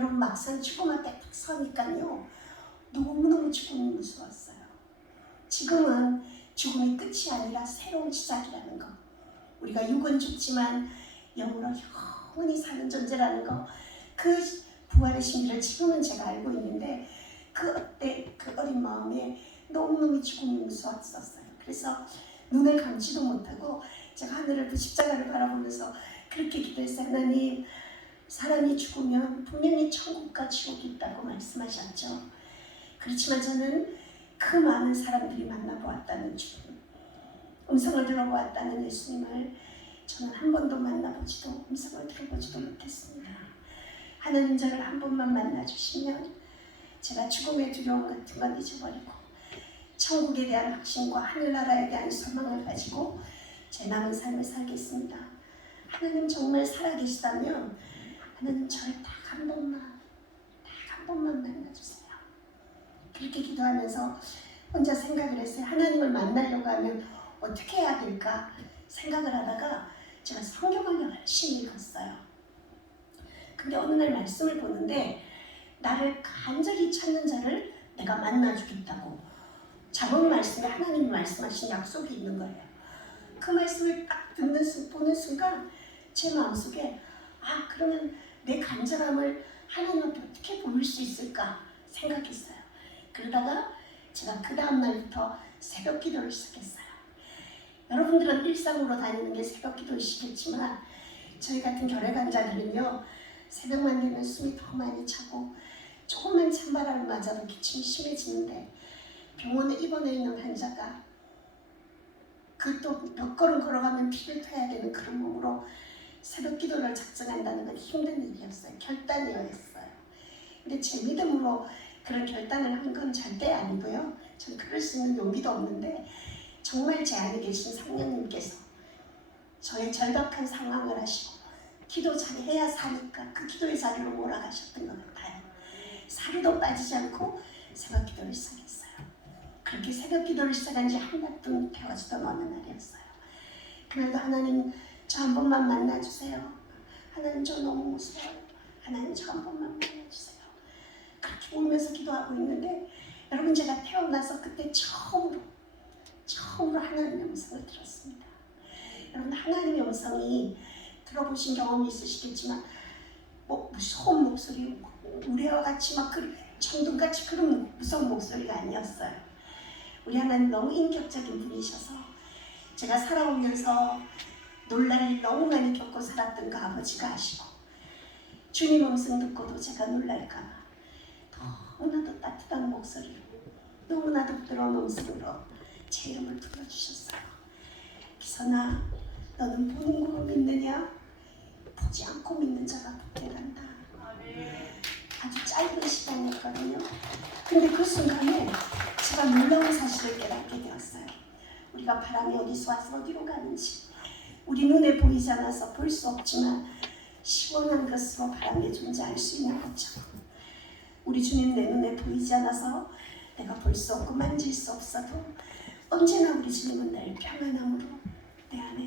여러분 막상 죽음 앞에 딱 서니까요 너무너무 죽음이 무서웠어요. 지금은 죽음이 끝이 아니라 새로운 시작이라는 거, 우리가 육은 죽지만 영으로 영원히 사는 존재라는 거, 그 부활의 신비를 지금은 제가 알고 있는데 그때 그 어린 마음에 너무너무 죽음이 무서웠었어요. 그래서 눈을 감지도 못하고 제가 하늘을 그 십자가를 바라보면서 그렇게 기도했어요. 하나님, 사람이 죽으면 분명히 천국과 지옥이 있다고 말씀하셨죠. 그렇지만 저는 그 많은 사람들이 만나보았다는 죽음, 음성을 들어보았다는 예수님을 저는 한 번도 만나보지도 음성을 들어보지도 못했습니다. 하나님, 저를 한 번만 만나주시면 제가 죽음의 두려움 같은 건 잊어버리고 천국에 대한 확신과 하늘나라에 대한 소망을 가지고 제 남은 삶을 살겠습니다. 하나님, 정말 살아계시다면 하나님, 저를 딱 한 번만 만나주세요. 그렇게 기도하면서 혼자 생각을 했어요. 하나님을 만나려고 하면 어떻게 해야 될까 생각을 하다가 제가 성경을 열심히 읽었어요. 근데 어느 날 말씀을 보는데 나를 간절히 찾는 자를 내가 만나주겠다고, 작은 말씀에 하나님이 말씀하신 약속이 있는 거예요. 그 말씀을 딱 보는 순간 제 마음속에 그러면 내 간절함을 하나님한테 어떻게 보일 수 있을까 생각했어요. 그러다가 제가 그 다음 날부터 새벽 기도를 시작했어요. 여러분들은 일상으로 다니는 게 새벽 기도이시겠지만 저희 같은 결핵환자들은요, 새벽만 되면 숨이 더 많이 차고 조금만 찬바람을 맞아도 기침이 심해지는데, 병원에 입원해 있는 환자가 그 또 몇 걸음 걸어가면 피를 토해야 되는 그런 몸으로 새벽 기도를 작정한다는 건 힘든 일이었어요. 결단이었어요. 근데 제 믿음으로 그런 결단을 한 건 절대 아니고요. 전 그럴 수 있는 용기도 없는데 정말 제 안에 계신 성령님께서 저의 절박한 상황을 하시고 기도 잘해야 사니까 그 기도의 자리로 몰아가셨던 것 같아요. 살도 빠지지 않고 새벽 기도를 시작했어요. 그렇게 새벽 기도를 시작한 지 한 달도 되어지던 어느 날이었어요. 그날도 하나님, 저 한 번만 만나주세요. 하나님, 저 너무 무서워요. 하나님, 저 한 번만 만나주세요. 그렇게 울면서 기도하고 있는데 여러분, 제가 태어나서 그때 처음으로 하나님의 음성을 들었습니다. 여러분, 하나님의 음성이 들어보신 경험이 있으시겠지만 무서운 목소리, 우리와 같이 막 천둥같이 그런 무서운 목소리가 아니었어요. 우리 하나님 너무 인격적인 분이셔서 제가 살아오면서 놀랄 일 너무 많이 겪고 살았던 그 아버지가 아시고 주님 음성 듣고도 제가 놀랄까봐 너무나도 따뜻한 목소리로, 너무나도 부드러운 음성으로 제 이름을 불러주셨어요. 기선아, 너는 보는 거로 믿느냐? 보지 않고 믿는 자가 복되단다. 아주 짧은 시간이었거든요. 근데 그 순간에 제가 놀라운 사실을 깨닫게 되었어요. 우리가 바람이 어디서 와서 어디로 가는지 우리 눈에 보이지 않아서 볼 수 없지만 시원한 것으로 바람의 존재 알 수 있는 것처럼 우리 주님 내 눈에 보이지 않아서 내가 볼 수 없고 만질 수 없어도 언제나 우리 주님은 늘 평안함으로 내 안에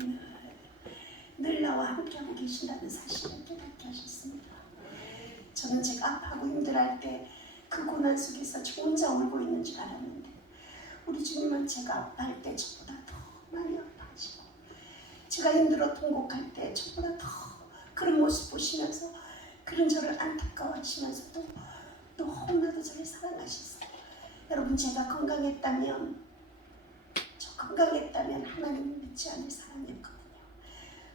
늘 나와 함께하고 계신다는 사실을 깨닫게 하셨습니다. 저는 제가 아파하고 힘들어할 때 그 고난 속에서 저 혼자 울고 있는 줄 알았는데 우리 주님은 제가 아파할 때 저보다 더 많이 아파하시고 제가 힘들어 통곡할 때 저보다 더 그런 모습 보시면서 그런 저를 안타까워하시면서도 너무나도 저를 사랑하셨어요. 여러분, 제가 건강했다면 하나님을 믿지 않을 사람이었거든요.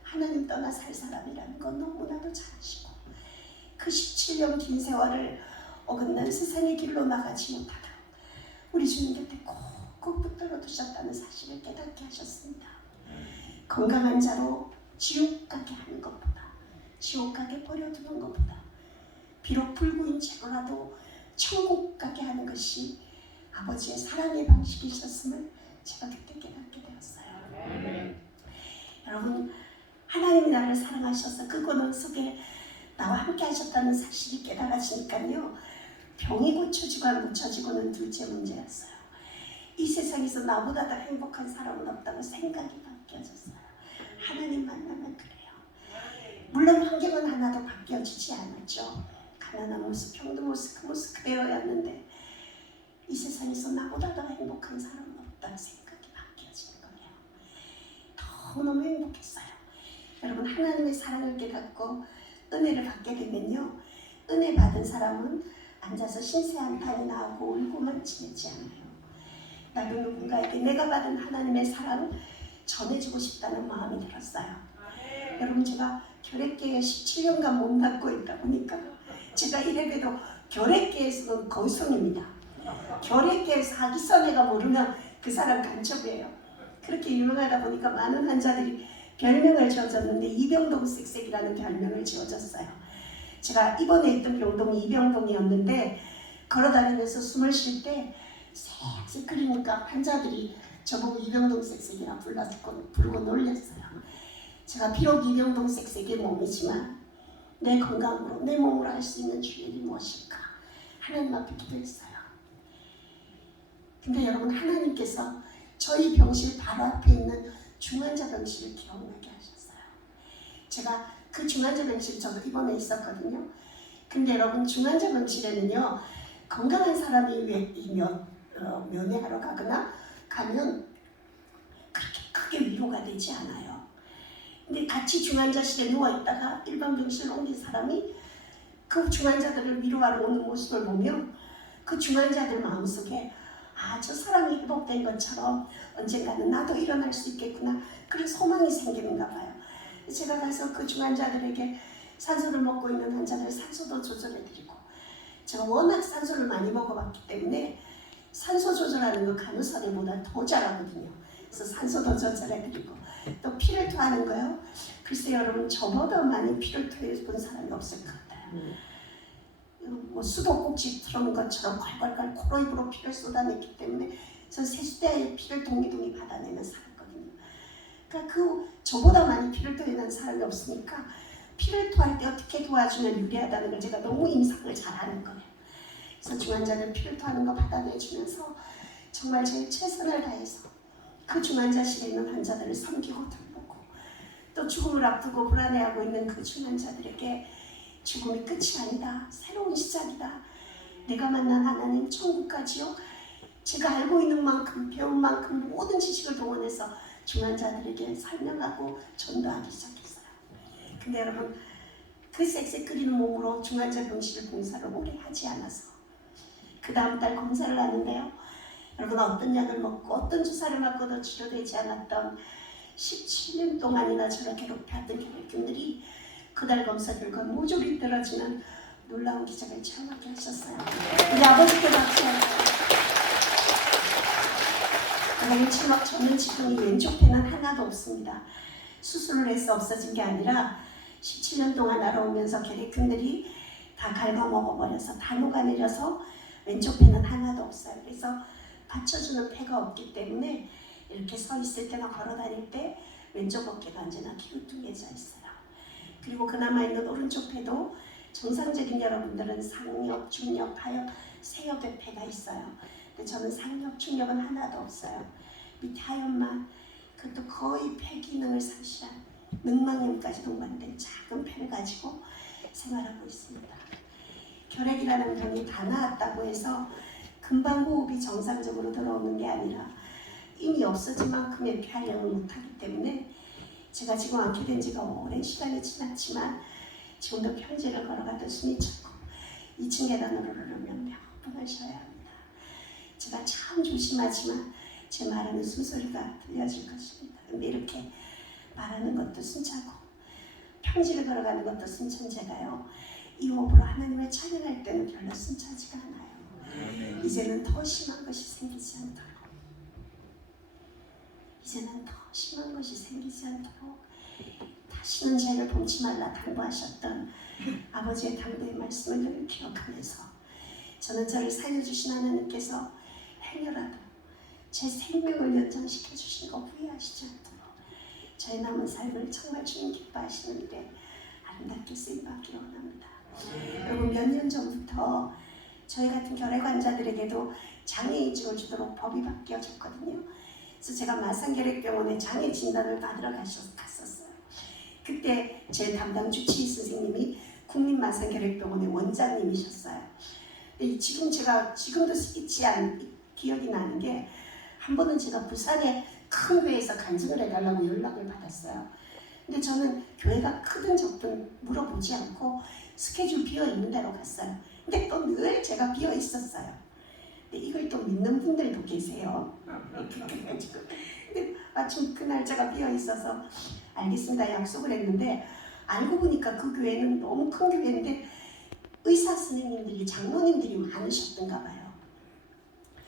하나님 떠나 살 사람이라는 건 너무나도 잘 아시고 그 17년 긴 세월을 어긋난 세상의 길로 나가지 못하도록 우리 주님 곁에 꼭 붙들어 두셨다는 사실을 깨닫게 하셨습니다. 건강한 자로 지옥 가게 하는 것보다, 지옥 가게 버려두는 것보다 비록 불구인 채로라도 천국 가게 하는 것이 아버지의 사랑의 방식이셨음을 제가 그때 깨닫게 되었어요. 여러분, 하나님이 나를 사랑하셔서 그 고난 속에 나와 함께 하셨다는 사실이 깨달아지니까요, 병이 고쳐지고 안 고쳐지고는 둘째 문제였어요. 이 세상에서 나보다 더 행복한 사람은 없다고 생각이 바뀌어졌어요. 하나님 만나면 그래요. 물론 환경은 하나도 바뀌어지지 않았죠. 가난한 모습, 병든 모습, 그 모습 그대로였는데 이 세상에서 나보다 더 행복한 사람은 없다는 생각이 바뀌어지는 거예요. 너무너무 행복했어요. 여러분, 하나님의 사랑을 깨닫고 은혜를 받게 되면요, 은혜 받은 사람은 앉아서 신세 한탄이나 하고 울고만 지내지 않아요. 나도 누군가에게 내가 받은 하나님의 사랑을 전해주고 싶다는 마음이 들었어요. 여러분, 제가 결핵계에 17년간 몸담고 있다 보니까 제가 이래봬도 결핵계에서는 거성입니다. 결핵계에서 하기선애가 모르면 그 사람 간첩이에요. 그렇게 유명하다 보니까 많은 환자들이 별명을 지어줬는데 이병동 쌕쌕이라는 별명을 지어줬어요. 제가 입원해 있던 병동이 이병동이었는데 걸어다니면서 숨을 쉴 때 쌕쌕 끓이니까 환자들이 저보고 이병동 쌕쌕이라 부르고 놀렸어요. 제가 비록 이병동 쌕쌕의 몸이지만 내 건강으로 내 몸으로 할 수 있는 주의 일이 무엇일까? 하나님 앞에 기도했어요. 근데 여러분, 하나님께서 저희 병실 바로 앞에 있는 중환자 병실을 기억나게 하셨어요. 제가 그 중환자 병실 저도 입원해 있었거든요. 근데 여러분, 중환자 병실에는요, 건강한 사람이 면회하러 가면 그렇게 크게 위로가 되지 않아요. 근데 같이 중환자실에 누워있다가 일반 병실로 옮긴 사람이 그 중환자들을 위로하러 오는 모습을 보면 그 중환자들 마음속에 저 사람이 회복된 것처럼 언젠가는 나도 일어날 수 있겠구나, 그런 소망이 생기는가 봐요. 제가 가서 그 중환자들에게 산소를 먹고 있는 환자들 산소도 조절해드리고, 제가 워낙 산소를 많이 먹어봤기 때문에 산소 조절하는 거 간호사들보다 더 잘하거든요. 그래서 산소도 조절해드리고, 또 피를 토하는 거요. 글쎄 여러분, 저보다 많이 피를 토해본 사람이 없을 것 같아요. 뭐 수도꼭지 틀어놓은 것처럼 콸콸콸 코로 입으로 피를 쏟아냈기 때문에 저 세수대에 피를 동이동이 받아내며 살았거든요. 그러니까 저보다 많이 피를 토해낸 사람이 없으니까 피를 토할 때 어떻게 도와주면 유리하다는 걸 제가 너무 임상을 잘하는 거예요. 그래서 중환자들 피를 토하는 거 받아내주면서 정말 제 최선을 다해서 그 중환자실에 있는 환자들을 섬기고 돌보고, 또 죽음을 앞두고 불안해하고 있는 그 중환자들에게 죽음이 끝이 아니다, 새로운 시작이다, 내가 만난 하나님 천국과 지옥, 제가 알고 있는 만큼 배운 만큼 모든 지식을 동원해서 중환자들에게 설명하고 전도하기 시작했어요. 근데 여러분, 그 쌕쌕 끓이는 몸으로 중환자 병실 봉사를 오래 하지 않아서 그 다음 달 검사를 하는데요, 여러분, 어떤 약을 먹고 어떤 주사를 맞고도 치료되지 않았던 17년 동안이나 저를 괴롭혀왔던 결핵균들이 그달 검사 결과 모조리 떨어지는 놀라운 기적을 체험하게 하셨어요. 우리 아버지께 박수하세요. 저는 지금 이 왼쪽 폐는 하나도 없습니다. 수술을 해서 없어진 게 아니라 17년 동안 알아오면서 결핵균들이 다 갉아먹어버려서 다 녹아내려서 왼쪽 폐는 하나도 없어요. 그래서 받쳐주는 폐가 없기 때문에 이렇게 서 있을 때나 걸어 다닐 때 왼쪽 어깨가 언제나 기울뚱해져 있어요. 그리고 그 남아있는 오른쪽 폐도 정상적인 여러분들은 상엽, 중엽, 하엽, 세엽의 폐가 있어요. 근데 저는 상엽, 중엽은 하나도 없어요. 밑에 하엽만, 그것도 거의 폐 기능을 상실한 늑망염까지 동반된 작은 폐를 가지고 생활하고 있습니다. 결핵이라는 병이 다 나았다고 해서 금방 호흡이 정상적으로 들어오는 게 아니라 이미 없어진 만큼의 폐활량을 못하기 때문에 제가 지금 앉게 된 지가 오랜 시간이 지났지만 지금도 평지를 걸어가도 숨이 차고 2층 계단으로 오르면 몇 번을 쉬어야 합니다. 제가 참 조심하지만 제 말하는 숨소리가 들려질 것입니다. 근데 이렇게 말하는 것도 숨차고 평지를 걸어가는 것도 숨찬 제가요, 이 호흡으로 하나님을 찬양할 때는 별로 숨차지가 않아요. 이제는 더 심한 것이 생기지 않도록, 이제는 더 심한 것이 생기지 않도록 다시는 죄를 범치 말라 당부하셨던 아버지의 당부의 말씀을 늘 기억하면서, 저는 저를 살려주신 하나님께서 행여라도 제 생명을 연장시켜 주신 거 후회하시지 않도록 저의 남은 삶을 정말 주님 기뻐하시는 일에 아름답게 쓰임받기를 원합니다. 여러분, 몇 년 전부터 저희 같은 결핵 환자들에게도 장애인증을 주도록 법이 바뀌어졌거든요. 그래서 제가 마산결핵병원에 장애 진단을 받으러 갔었어요. 그때 제 담당 주치의 선생님이 국립마산결핵병원의 원장님이셨어요. 지금 제가 지금도 기억이 나는 게 한 번은 제가 부산에 큰 교회에서 간증을 해달라고 연락을 받았어요. 근데 저는 교회가 크든 적든 물어보지 않고 스케줄 비어 있는 대로 갔어요. 근데 또 늘 제가 비어 있었어요. 근데 이걸 또 믿는 분들도 계세요. 근데 마침 그 날짜가 비어 있어서 알겠습니다 약속을 했는데, 알고 보니까 그 교회는 너무 큰 교회인데 의사 선생님들이, 장로님들이 많으셨던가 봐요.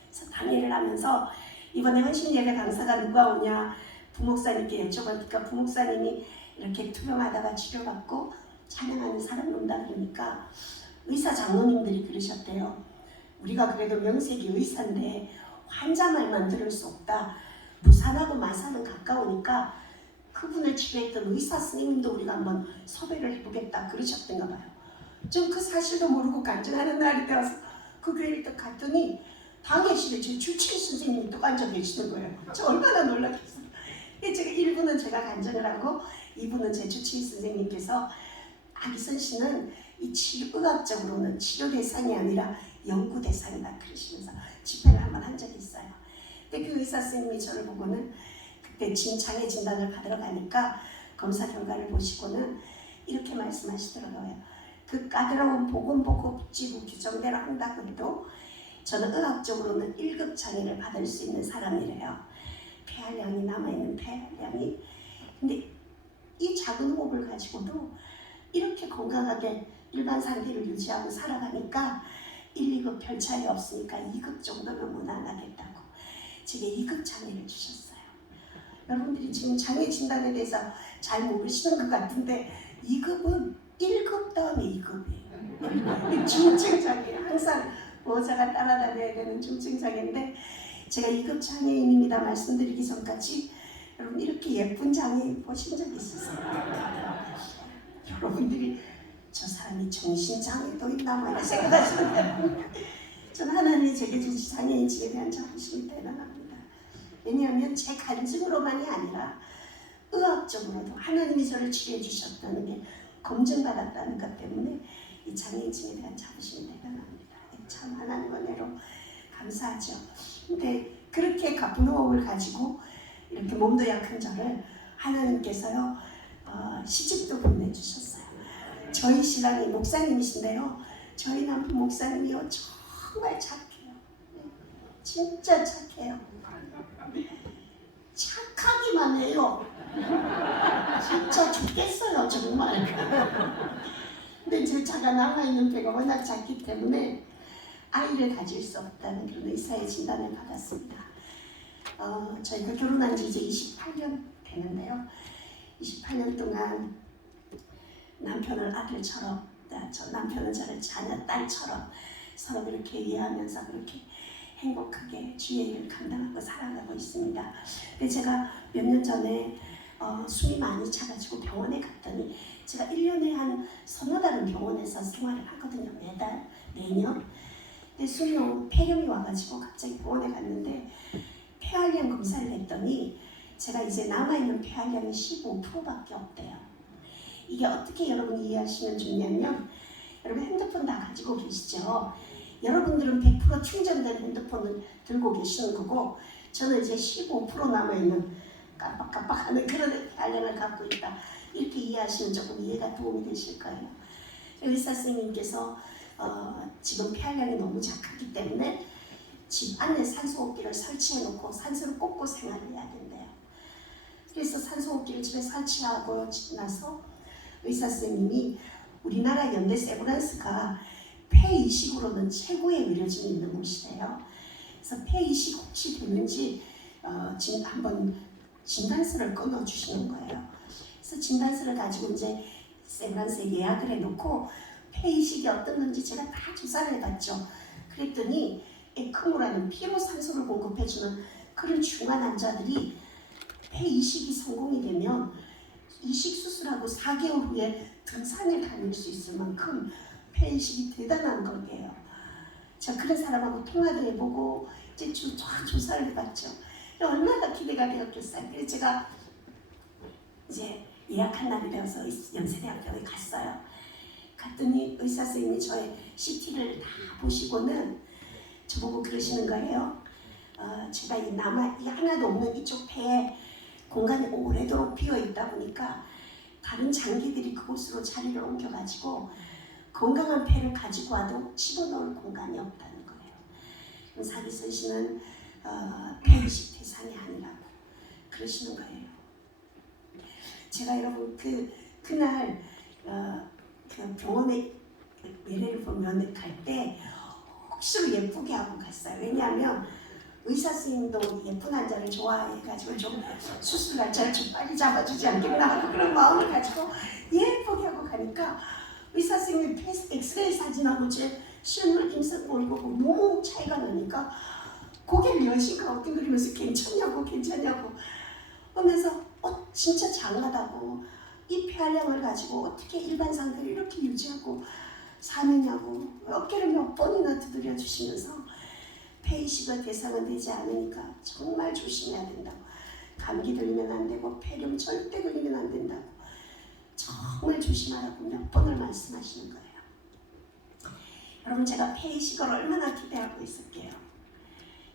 그래서 강의를 하면서 이번에 헌신 예배 강사가 누가 오냐 부목사님께 여쭤보니까 부목사님이 이렇게 투병하다가 치료받고 찬양하는 사람 온다 그러니까 의사 장로님들이 그러셨대요. 우리가 그래도 명색이 의사인데 환자 말만 들을 수 없다. 부산하고 마산은 가까우니까 그분을 치료했던 의사 선생님도 우리가 한번 섭외를 해보겠다 그러셨던가 봐요. 좀 그 사실도 모르고 간증하는 날이 되어서 그 교회를 딱 갔더니 당회실에 제 주치의 선생님이 또 앉아 계시는 거예요. 저 얼마나 놀랐겠어요. 제가 1부는 제가 간증을 하고 2부는 제 주치의 선생님께서 아기선 씨는 이 의학적으로는 치료 대상이 아니라 연구 대상이다 그러시면서 집회를 한번 한 적이 있어요. 근데 그 의사 선생님이 저를 보고는 그때 장애 진단을 받으러 가니까 검사 결과를 보시고는 이렇게 말씀하시더라고요. 그 까다로운 보건복지부 규정대로 한다고 해도 저는 의학적으로는 1급 장애를 받을 수 있는 사람이래요. 폐활량이 남아있는 폐활량이. 근데 이 작은 호흡을 가지고도 이렇게 건강하게 일반 상태를 유지하고 살아가니까 1, 2급 별 차이 없으니까 2급 정도면 무난하겠다고 제게 2급 장애를 주셨어요. 여러분들이 지금 장애 진단에 대해서 잘 모르시는 것 같은데 2급은 1급 다음에 2급이에요. 중증장애, 항상 보호자가 따라다녀야 되는 중증장애인데 제가 2급 장애인입니다 말씀드리기 전까지 여러분 이렇게 예쁜 장애인 보신 적 있으세요? 여러분들이 저 사람이 정신장애도 있나 뭐 생각하시는데 저는 하나님이 제게 주신 장애인직에 대한 자부심이 대단합니다. 왜냐하면 제 간증으로만이 아니라 의학적으로도 하나님이 저를 치료해 주셨다는 게 검증받았다는 것 때문에 이 장애인직에 대한 자부심이 대단합니다. 참 하나님 은혜로 감사하죠. 근데 그렇게 가쁜 호흡을 가지고 이렇게 몸도 약한 저를 하나님께서요 시집도 보내주셨어요. 저희 신랑이 목사님이신데요. 저희 남편 목사님이요 정말 착해요. 진짜 착해요. 착하기만 해요. 진짜 죽겠어요 정말. 근데 제 차가 남아있는 배가 워낙 작기 때문에 아이를 가질 수 없다는 그런 의사의 진단을 받았습니다. 저희가 결혼한 지 이제 28년 되는데요. 28년 동안 남편을 아들처럼, 남편은 저를 자녀, 딸처럼 서로 그렇게 이해하면서 그렇게 행복하게 주의 일을 감당하고 살아가고 있습니다. 근데 제가 몇 년 전에 숨이 많이 차가지고 병원에 갔더니 제가 1년에 한 서너 달은 병원에서 생활을 하거든요. 매달, 매년. 근데 숨이 너무 폐렴이 와가지고 갑자기 병원에 갔는데 폐활량 검사를 했더니 제가 이제 남아있는 폐활량이 15%밖에 없대요. 이게 어떻게 여러분이 이해하시면 좋냐면 여러분 핸드폰 다 가지고 계시죠? 여러분들은 100% 충전된 핸드폰을 들고 계시는 거고 저는 이제 15% 남아있는 깜빡깜빡하는 그런 폐활량을 갖고 있다. 이렇게 이해하시면 조금 이해가 도움이 되실 거예요. 의사 선생님께서 지금 폐활량이 너무 작기 때문에 집 안에 산소호흡기를 설치해 놓고 산소를 꽂고 생활을 해야 된대요. 그래서 산소호흡기를 집에 설치하고 나서 의사 선생님이 우리나라 연대 세브란스가 폐이식으로는 최고의 의료진이 있는 곳이래요. 그래서 폐이식 혹시 되는지 지금 한번 진단서를 끊어주시는 거예요. 그래서 진단서를 가지고 이제 세브란스에 예약을 해놓고 폐이식이 어떤 건지 제가 다 조사를 해봤죠. 그랬더니 에크모라는 피로 산소를 공급해주는 그런 중환 환자들이 폐이식이 성공이 되면 이식 수술하고 4개월 후에 등산을 다닐 수 있을 만큼 폐이식이 대단한 거예요. 저 그런 사람하고 통화도 해보고 이제 조사를 해봤죠. 얼마나 기대가 되었겠어요. 그래서 제가 이제 예약한 날이 되어서 연세대학교에 갔어요. 갔더니 의사 선생님이 저의 CT를 다 보시고는 저보고 그러시는 거예요. 제가 이 하나도 없는 이쪽 폐에 공간이 오래도록 비어 있다 보니까 다른 장기들이 그곳으로 자리를 옮겨가지고 건강한 폐를 가지고 와도 집어넣을 공간이 없다는 거예요. 사기선 씨는 폐이식 대상이 아니라고 그러시는 거예요. 제가 여러분 그날 그 병원에 외래를 보면 갈 때 혹시나 예쁘게 하고 갔어요. 왜냐하면 의사 선생님도 예쁜 환자를 좋아해가지고 좀 수술 날짜를 좀 빨리 잡아주지 않겠나 그런 마음을 가지고 예쁘게 하고 가니까 의사 선생님이 엑스레이 사진하고 제 실물 임상 보고 너무 차이가 나니까 고개를 여신가 엎드리면서 괜찮냐고 하면서 진짜 장하다고 이 폐활량을 가지고 어떻게 일반 상태를 이렇게 유지하고 사느냐고 어깨를 몇 번이나 두드려 주시면서 폐이식의 대상은 되지 않으니까 정말 조심해야 된다고, 감기 걸리면 안 되고 폐렴 절대 걸리면 안 된다고 정말 조심하라고 몇 번을 말씀하시는 거예요. 여러분, 제가 폐이식을 얼마나 기대하고 있을게요.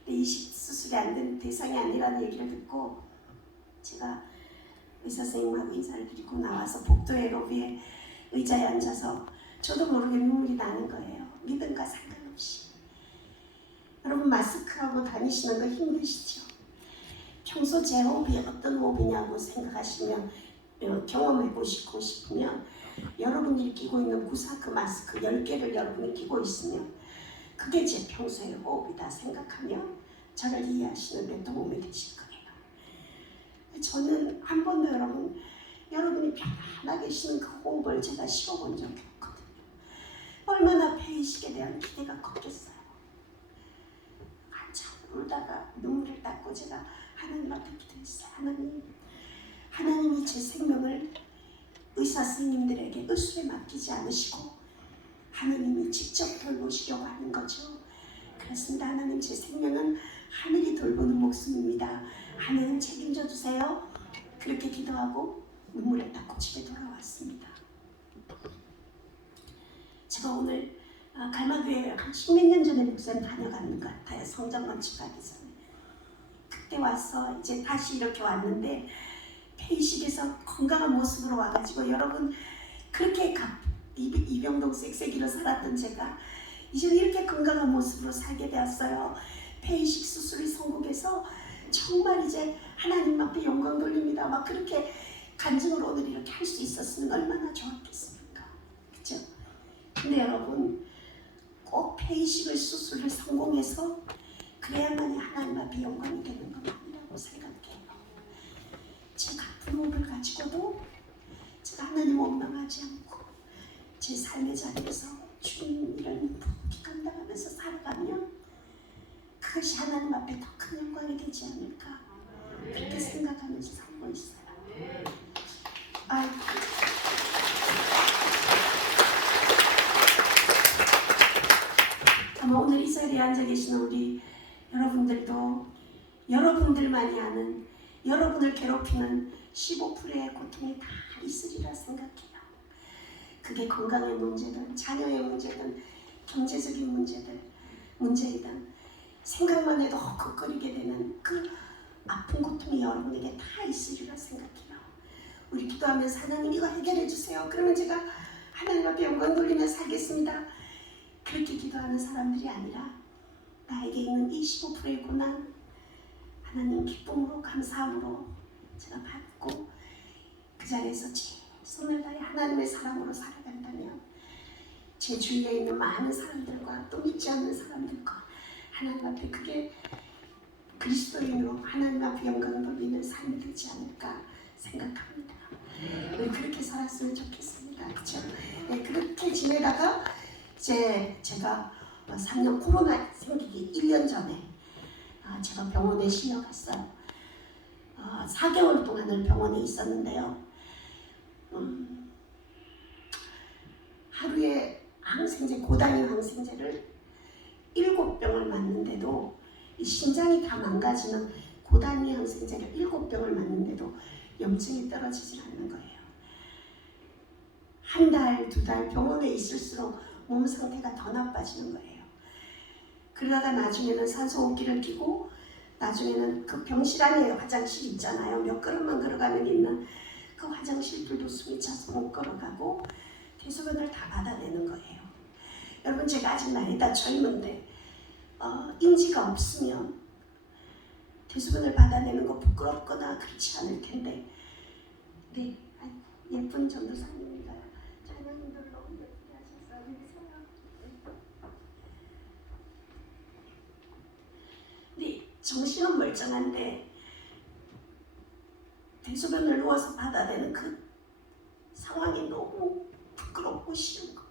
근데 이식 수술이 안 된 대상이 아니라는 얘기를 듣고 제가 의사 선생님하고 인사를 드리고 나와서 복도의 로비에 의자에 앉아서 저도 모르게 눈물이 나는 거예요. 믿음과 상관없이. 여러분, 마스크하고 다니시는 거 힘드시죠? 평소 제 호흡이 어떤 호흡이냐고 생각하시면 경험해 보시고 싶으면 여러분들이 끼고 있는 구사크 마스크 10개를 여러분이 끼고 있으면 그게 제 평소의 호흡이다 생각하면 저를 이해하시는 데 도움이 되실 거예요. 저는 한 번도 여러분이 편안하게 쉬는 그 호흡을 제가 쉬어본 적이 없거든요. 얼마나 폐이식에 대한 기대가 컸겠어요. 한참 울다가 눈물을 닦고 제가 하나님 앞에 기도했어요. 하나님이 제 생명을 의사 선생님들에게 의술에 맡기지 않으시고 하나님이 직접 돌보시려고 하는 거죠. 그렇습니다. 하나님, 제 생명은 하늘이 돌보는 목숨입니다. 하나님 책임져 주세요. 그렇게 기도하고 눈물을 닦고 집에 돌아왔습니다. 제가 오늘 갈마교회 한 10몇 년 전에 목사님 다녀가는 것 같아요. 성전 건축하기 전에. 그때 와서 이제 다시 이렇게 왔는데 폐이식에서 건강한 모습으로 와가지고 여러분, 그렇게 이병동 쌕쌕이로 살았던 제가 이제 이렇게 건강한 모습으로 살게 되었어요. 폐이식 수술이 성공해서 정말 이제 하나님 앞에 영광 돌립니다. 막 그렇게 간증을 오늘 이렇게 할 수 있었으면 얼마나 좋았겠습니까? 그죠? 근데 여러분, 꼭 폐이식을 수술을 성공해서 그래야만이 하나님 앞에 영광이 되는 건 아니라고 생각해요. 제 같은 호흡을 가지고도 제가 하나님 원망하지 않고 제 삶의 자리에서 주님 이런 부귀 감당하면서 살아가면 그것이 하나님 앞에 더 큰 영광이 되지 않을까, 그렇게 생각하면서 살고 있어요. 아마 오늘 이 자리에 앉아 계시는 우리 여러분들도 여러분들만이 아는, 여러분을 괴롭히는 15%의 고통이 다 있으리라 생각해요. 그게 건강의 문제든 자녀의 문제든 경제적인 문제이든 생각만 해도 헉헉거리게 되는 그 아픈 고통이 여러분에게 다 있으리라 생각해요. 우리 기도하면서 하나님 이거 해결해 주세요. 그러면 제가 하나님 앞에 영광 돌리며 살겠습니다. 그렇게 기도하는 사람들이 아니라 나에게 있는 이 15%의 고난 하나님 기쁨으로 감사함으로 제가 받고 그 자리에서 최선을 다해 하나님의 사랑으로 살아간다면 제 주위에 있는 많은 사람들과 또 믿지 않는 사람들과 하나님 앞에 그게 그리스도인으로 하나님 앞에 영광을 돌리는 삶이 되지 않을까 생각합니다. 우리 그렇게 살았으면 좋겠습니다. 그렇죠? 네, 그렇게 지내다가 이제 제가 3년 코로나 생기기 1년 전에 제가 병원에 실려갔어요. 4개월 동안을 병원에 있었는데요. 하루에 항생제, 고단위 항생제를 7병을 맞는데도 이 심장이 다 망가지는 고단위 항생제를 7병을 맞는데도 염증이 떨어지질 않는 거예요. 한 달, 두 달 병원에 있을수록 몸 상태가 더 나빠지는 거예요. 그러다가 나중에는 산소호흡기를 끼고 나중에는 그 병실 안에 화장실 있잖아요. 몇 걸음만 걸어가면 있는 그 화장실들도 숨이 차서 못 걸어가고 대소변을 다 받아내는 거예요. 여러분 제가 아직 나이가 젊은데 인지가 없으면 대소변을 받아내는 거 부끄럽거나 그렇지 않을 텐데 네, 예쁜 전도사님이가 자녀님들 너무 예쁘게 하셨어요. 네, 정신은 멀쩡한데 대소변을 누워서 받아내는 그 상황이 너무 부끄럽고 싫은 거.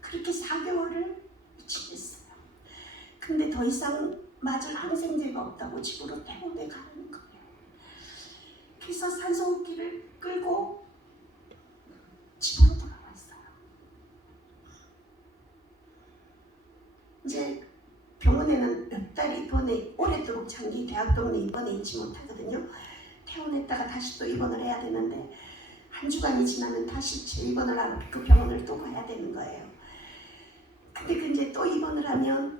그렇게 4개월을 지냈어요. 근데 더 이상 맞을 항생제가 없다고 집으로 퇴원해 가는 거예요. 그래서 산소호흡기를 끌고 집으로 돌아왔어요. 이제 병원에는 몇 달 입원해 오랫도록 장기 대학병원에 입원해 있지 못하거든요. 퇴원했다가 다시 또 입원을 해야 되는데 한 주간이 지나면 다시 재입원을 하러 그 병원을 또 가야 되는 거예요. 근데 이제 또 입원을 하면